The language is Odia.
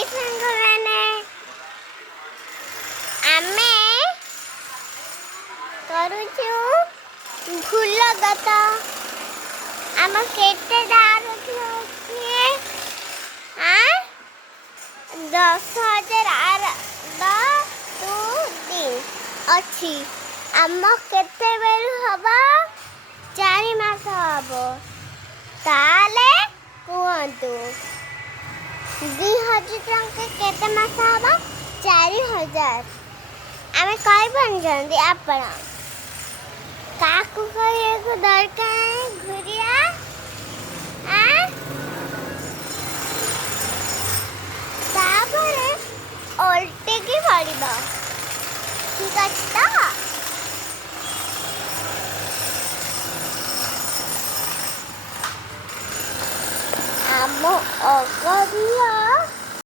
ହାଇ ସାଙ୍ଗମାନେ, ଆମେ କରୁଛୁ ଫୁଲ ଗତ। ଆମ କେତେଟା ଆରତି ଅଛି? 10,000 ଅଛି। ଆମ କେତେବେଳୁ ହବ? 4 ମାସ ହବ। ତାହେଲେ କୁହନ୍ତୁ 2,000 ଟଙ୍କା କେତେ ମାସ ହବ? 4,000। ଆମେ କହିପାରୁଛନ୍ତି ଆପଣ କାହାକୁ କହିବାକୁ ଦରକାର? ଘୁରିଆ ତାପରେ ଓଲଟିକି ପଡ଼ିବ। ଠିକ୍ ଅଛି।